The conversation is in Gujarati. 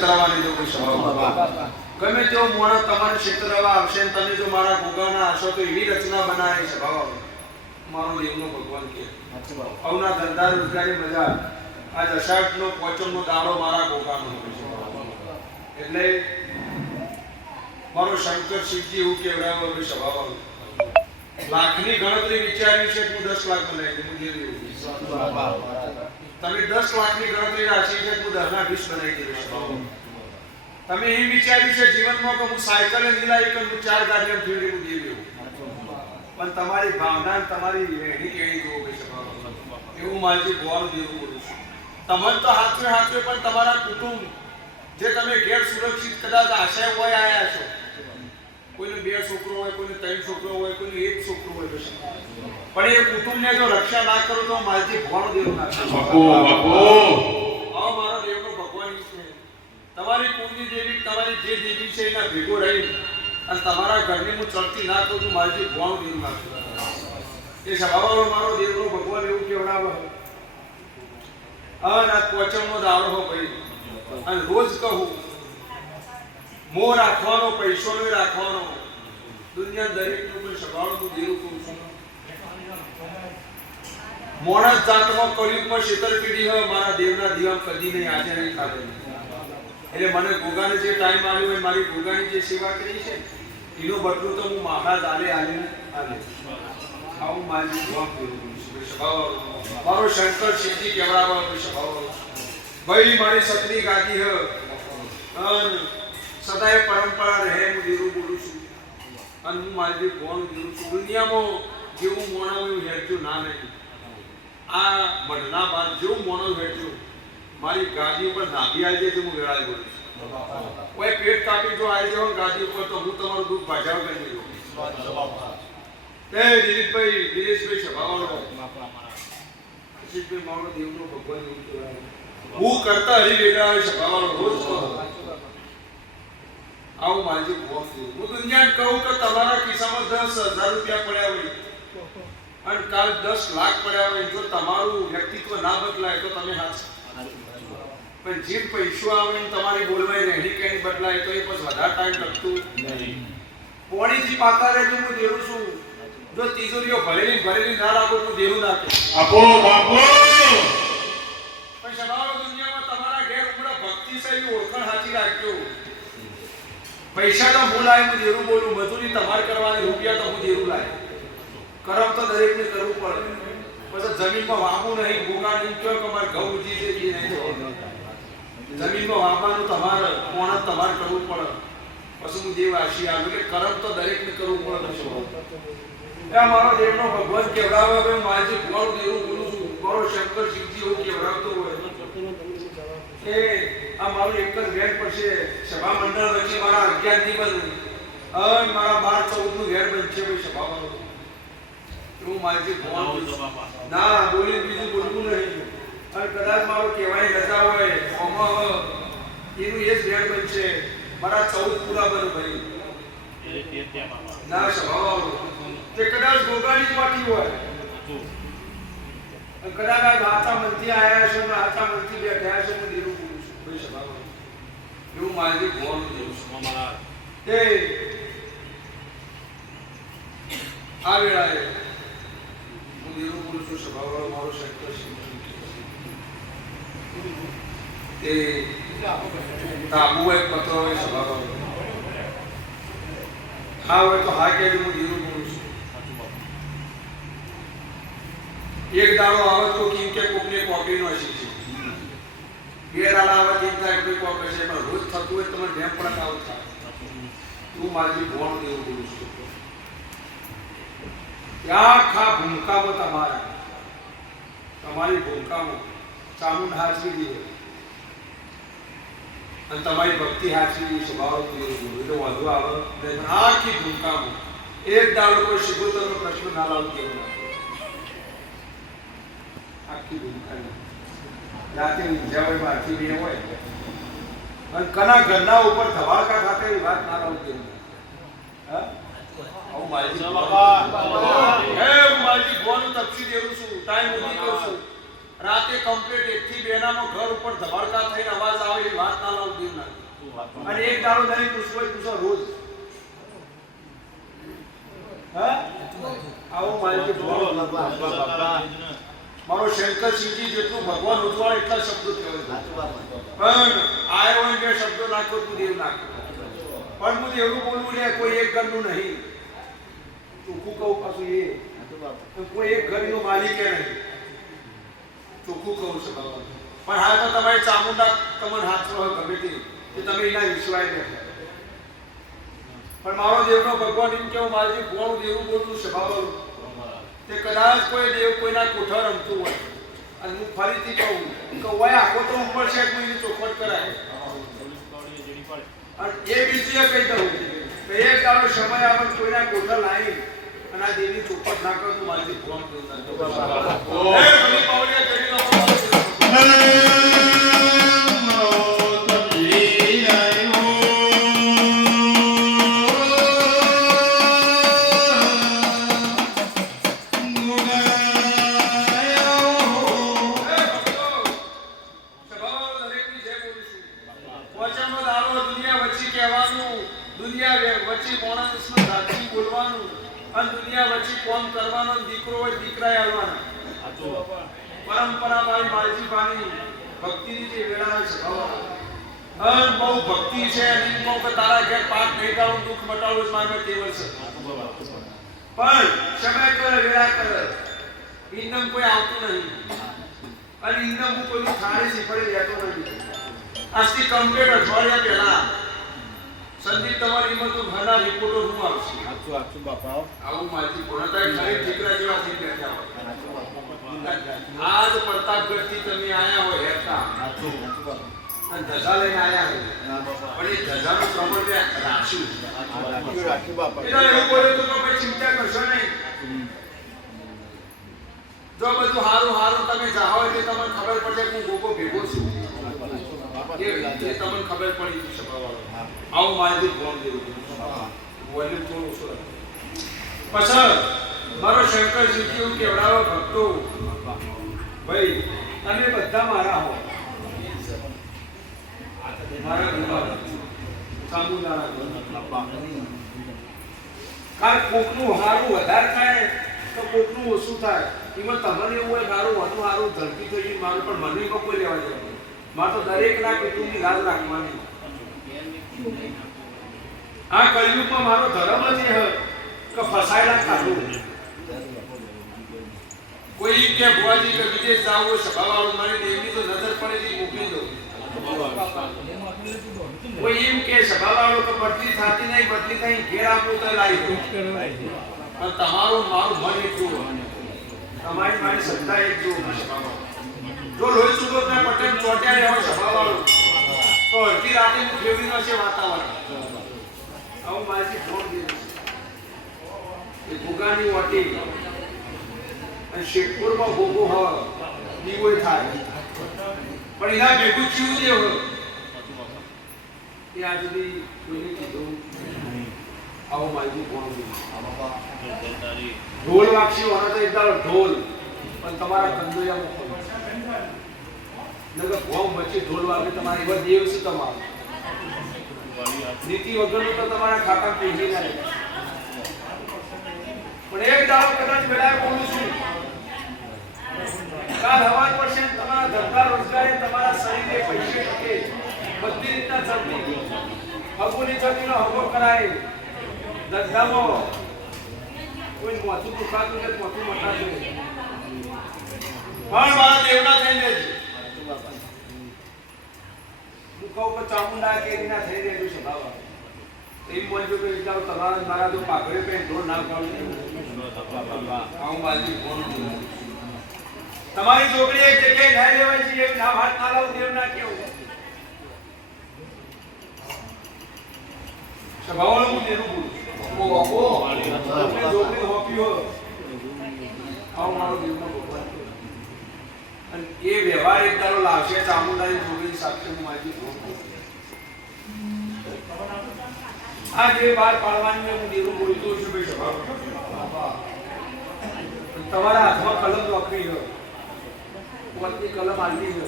છેતરાવાની જો કોઈ સ્વભાવ ગમે તેવો મોણસ તમારે છેતરાવા આવશે ને તમે જો મારા ગોગાના હશો તો એવી રચના બનાવે સ્વભાવ મારો દેવનો ભગવાન કે આવના ધંધા રોજગારી મજા આજ અષાઢનો પોચમનો દાડો મારા ગોગાનો એટલે મારો શંકર શિવજી એવું કેવડાવે કે સ્વભાવ લાખની ગણતરી વિચારી છે હું 10 લાખ બનાવી દઉં તમે 10 લાખની ગણતરી રાશી છે હું 10 ના 20 બનાવી દઉં તમે એ વિચાર્યું છે જીવનમાં કે હું સાયકલ ની લાવી કે હું 4 ગાડીઓ ફેરવી હું દેવી પણ તમારી ભાવના તમારી રેડી કેવી જોવો કે એવું મારી ગોળ દેવું બોલું છું તમને તો હાથે પણ તમારા કુટુંબ જે તમે ઘેર સુરક્ષિત કદાચ આશય હોય આયા છો કોઈને 2 છોકરો હોય કોઈને 3 છોકરો હોય કોઈને 1 છોકરો હોય પણ એ કુટુંબને જો રક્ષા ના કરો તો મારી ગોળ દેવું ના બાપો મારો દેવનો ભગવાન છે તમારી કુળની દેવી તમારી જે દેવી છે એના ભેગો રહી અને તમારા ઘરની હું ચડતી ના કરું છું મારી ગોળ દેવું ના એ સ્વભાવનો મારો દેવનો ભગવાન એવું કેવડાવે અને આ પોચમનો દાડો હો ભાઈ અને રોજ કહું મો રાખવાનો પૈસો નહીં રાખવાનો દુનિયા દરેકનું કોઈ સ્વભાવનું દેવું કહું છું મોણસ જાતમાં કળિયુગમાં છેતરપિંડી હોય મારા દેવના દીવા કદી નહીં આજે નહીં ખાતે એટલે મને ગોગાને જે ટાઈમ આવ્યો હોય મારી ગોગાની જે સેવા કરી છે એનો બદલું તો હું મહારાજ આલે આવું મારી જવાબ મારો શંકર શિવજી કેવડાવવા સ્વભાવ ભાઈ મારી સતની ગાદી હ સદાય પરંપરા રહે હું દેવું બોલું છું અને હું મારી કોણ દેવું છું દુનિયામાં જેવું મોણા એવું હેઠું ના નહીં આ બઢના બાદ જેવું મોણો હેઠું મારી ગાદી ઉપર નાભી આવી જાય તો હું વેળાય બોલું છું કોઈ પેટ કાપી જો આવી જાવ ગાદી ઉપર તો હું તમારું દુઃખ ભાજાવ કરી દઉં દિલીપભાઈ દિનેશભાઈ સ્વભાવનો દિલીપભાઈ મારો દેવનો ભગવાન એવું કહેવાય હું કરતા હરી વેગા સ્વભાવનો રોજ આવું મારી ભોગ દેવું હું દુનિયાને કહું કે તમારા ખિસ્સામાં 10,000 રૂપિયા પડ્યા હોય અને કાલ 10 લાખ પડ્યા હોય જો તમારું વ્યક્તિત્વ ના બદલાય તો તમે હાથ પણ જે પૈસો આવે તમારી બોલવાય રહેણી કહેણી બદલાય તો એ પછી વધારે ટાઈમ લાગતું નહીં પોણીથી પાકા રહેજો હું દેવું છું જો તિજોરીઓ ભરેલી ના રાખો તો દેવું નાખે આપો બાપો પણ સવારો દુનિયામાં તમારા ઘેર ઉમરા ભક્તિ સહી ઓળખાણ સાચી રાખજો પૈસા તો હું લાય હું દેવું બોલું મજૂરી તમારે કરવાની રૂપિયા તો હું દેવું લાય કરમ તો દરેકને કરવું પડે પછી જમીનમાં વાવવું નહીં ગોગા નહીં કયો કે મારે ઘઉં ઉજી છે એ નહીં જમીનમાં વાવવાનું તમારે કોણ તમારે કરવું પડે પછી હું દેવ આશી આવ્યું કે કરમ તો દરેકને કરવું પડે એ મારો દેવનો ભગવાન કેવડાવે હવે મારી ગોળ દેવું બોલું છું મારો શંકર શિવજી એવું કેવડાવતો હોય કે આ મારું એક જ વેર પડશે સભા મંડળ વચ્ચે મારા 11 ની બંધ અને મારા 12-14 નું વેર બનશે ભાઈ સભામાં હું મારી ગોળ ના બોલી બીજું બોલવું નહીં અને કદાચ મારો કહેવાની રજા હોય આમાં એનું એ જ વેર બનશે મારા 14 પૂરા બન ભાઈ ના સ્વભાવ તે કદાચ ગોગાની પાટી હોય કદાચ આ આચા મંત્રી આયા છે ને આચા મંત્રી બેઠા છે હું દેવું બોલું છું ભાઈ સ્વભાવ એવું મારી ગોળ દેવું છું મારા તે આ વેળાએ હું દેવું બોલું છું સ્વભાવ મારો શંકર તે તાબુ એક પત્રો હોય સ્વભાવ હા હોય તો હા કે હું દેવું બોલું છું એક દાડો આવે તો કેમ કે કોકને કોપી નો હસી છે બે દાડા આવે કેમ થાય કોઈ કોપી છે પણ રોજ થતું હોય તમને ડેમ પણ આવું થાય તું મારી ગોળ દેવું બોલું છું આખા ભૂમિકામાં તમારી ભૂમિકામાં ચામુંડ હાચવી દીધો અને તમારી ભક્તિ હાચવી સ્વભાવ એટલે વધુ આવે આખી ભૂમિકામાં એક દાડો કોઈ શિગોતરનો પ્રશ્ન ના લાવું કેવું આખી ભૂમિકા રાતે ઊંઝા હોય બાકી બે હોય અને કના ઘરના ઉપર ધમાકા ખાતે એવી વાત ના લાવું કેવું હા મારી ગોળનું તપસી દેવું છું ટાઈમ ઉધી કરું છું રાતે કમ્પ્લીટ 1 થી 2 નામાં ઘર ઉપર ધમાડકા થઈને અવાજ આવે એ વાત ના લાવું દેવું ના અને એક દાડો નહીં પૂછો રોજ. હા આવો મારી મારો શંકરસિંહજી જેટલું ભગવાન ઉજવાળ એટલા શબ્દો કહેવાય. પણ આયો હોય બે શબ્દો નાખો તું દેવ નાખો. પણ હું એવું બોલવું ને કોઈ એક ઘરનું નહીં, ચોખ્ખું કહું પાછું એ કોઈ એક ઘરનો માલિક નહીં, ચોખ્ખું કહું છું ભગવાન. પણ હાલ તો તમારી ચામુંડા તમને હાથ હોય ગમે તે તમે એના વિશ્વાય બેઠા. પણ મારો દેવનો ભગવાન એમ કેવું મારી કોણ દેવું બોલતું સ્વભાવ તે કદાચ કોઈ દેવ કોઈના કોઠા રમતું હોય અને હું ફરીથી કહું કે હોય આખો તો ઉપર છે હું એની ચોખવટ કરાય. અને એ બીજું કહી દઉં કે એક દાડો સમય આવે કોઈના કોઠા લાવી અને આ દેવની ચોખવટ ના કરતું મારી ભગવાન પરંપરા મારી માલજી પાણી ભક્તિની જે વેળા છે અન બહુ ભક્તિ છે અને બહુ કે તારા ઘેર પાઠ નહીં કાઢું દુઃખ મટાડું જ મારે કેવળ છે. પણ સમય કરે વેળા કરે ઇન્દમ કોઈ આવતું નહીં અને ઇન્દમ હું કોઈ થાળી શીખડી લેતો નથી. આજથી કમ્પ્લીટ અઠવાડિયા પહેલા સંદીપ તમારી માં તો ઘણા રિપોર્ટો હું આવશે. આચું બાપા આવું માલજી ભણતા ગરીબ દીકરા જેવા થઈ બેઠા હોય. આજ પ્રતાપગઢથી તમે આયા હોય હેરતા અને ધજા લઈને આયા હોય પણ એ ધજાનું પ્રમાણ રાખ્યું બાપા. એવું બોલે તો કોઈ ચિંતા કરશો નહીં. જો બધું હારું હારું તમે જાઓ એટલે તમને ખબર પડશે કે હું ગોગો ભેગો છું એ તમને ખબર પડી જશે. આવું મારી ફોન દેવું વોલ્યુમ થોડું ઓછું પછી મારો શંકરસિંહજી એવું કેવડાવો ભક્તો ભાઈ તમે બધા મારા હો મારા ગુલાબ સામુદારા કારણ કોકનું હારું વધારે થાય તો કોકનું ઓછું થાય. એમાં તમને એવું હોય મારું વધુ હારું ધરતી થઈ મારું પણ મને કોઈ લેવા જવાનું મારે તો દરેક ના કુટુંબની લાજ રાખવાની. આ કલયુગમાં મારો ધર્મ જ એ કે ફસાયેલા ખાધું કોઈ કે ભુવાજી કે વિદેશ જાવ હોય સભાવાળું મારી દેવની તો નજર પડે છે મોકલી દો. કોઈ એમ કે સભાવાળો કે બદલી થતી નહીં બદલી થઈ ઘેર આપું તો લાવી દો. પણ તમારું મારું મન એટલું તમારી મારી સત્તા એક જો લોહી સુગતના પટેલ ચોટ્યા રહેવા સભાવાળું તો અડધી રાતે હું ફેરવી નશે વાતાવરણ. આવું મારી ફોન દીધું એ ભૂગાની વાટી અને શેખપુરમાં ભોગો હોય દીવો થાય પણ એના ભેગું ચીવું જે હોય એ આ સુધી કોઈને કીધું. આવું મારી ફોન દીધું ઢોલ વાગશી હોના તો એક દાડો ઢોલ પણ તમારા કંદોયા નગર ભોમ વચ્ચે ઢોલ વાગે તમારે એવા દેવ છે તમારો નીતિ વગરનું તો તમારા ખાતા પેઢી ના પણ એક દાડો કદાચ વેળાએ બોલું છું કાલ હવાજ પડશે તમારા ધંધા રોજગારી તમારા શરીરે પૈસે ટકે બધી રીતના ચડતી હગુની ચડતીનો હગો કરાય ધંધામાં કોઈ મોથું દુખાતું ને મોથું મટાતું પણ મારા દેવના થઈ રહેશે. હું કહું કે ચામુંડા કેરીના થઈ રહેલું છે બાબા એમ બોલજો કે વિચારો તમારા મારા જો પાઘડે પેન ઢોર ના કાઢું આવું બાજુ ફોન તમારી છોકરી એક જગ્યાએ જાય લેવાય છે એવું ના હાથ ના લાવું દેવ ના કેવું સભાવાળું હું દેવું બોલું છોકરી હોપી હો આવું મારો દેવનો ભગવાન અને એ વ્યવહાર એક દાડો લાવશે ચામુંડાની છોકરી સાથે હું મારી આ જે બાર પાડવાની હું દેવું બોલતો છું ભાઈ સભા તમારા હાથમાં કલમ નોકરી છે કોઈની કલમ આલી છે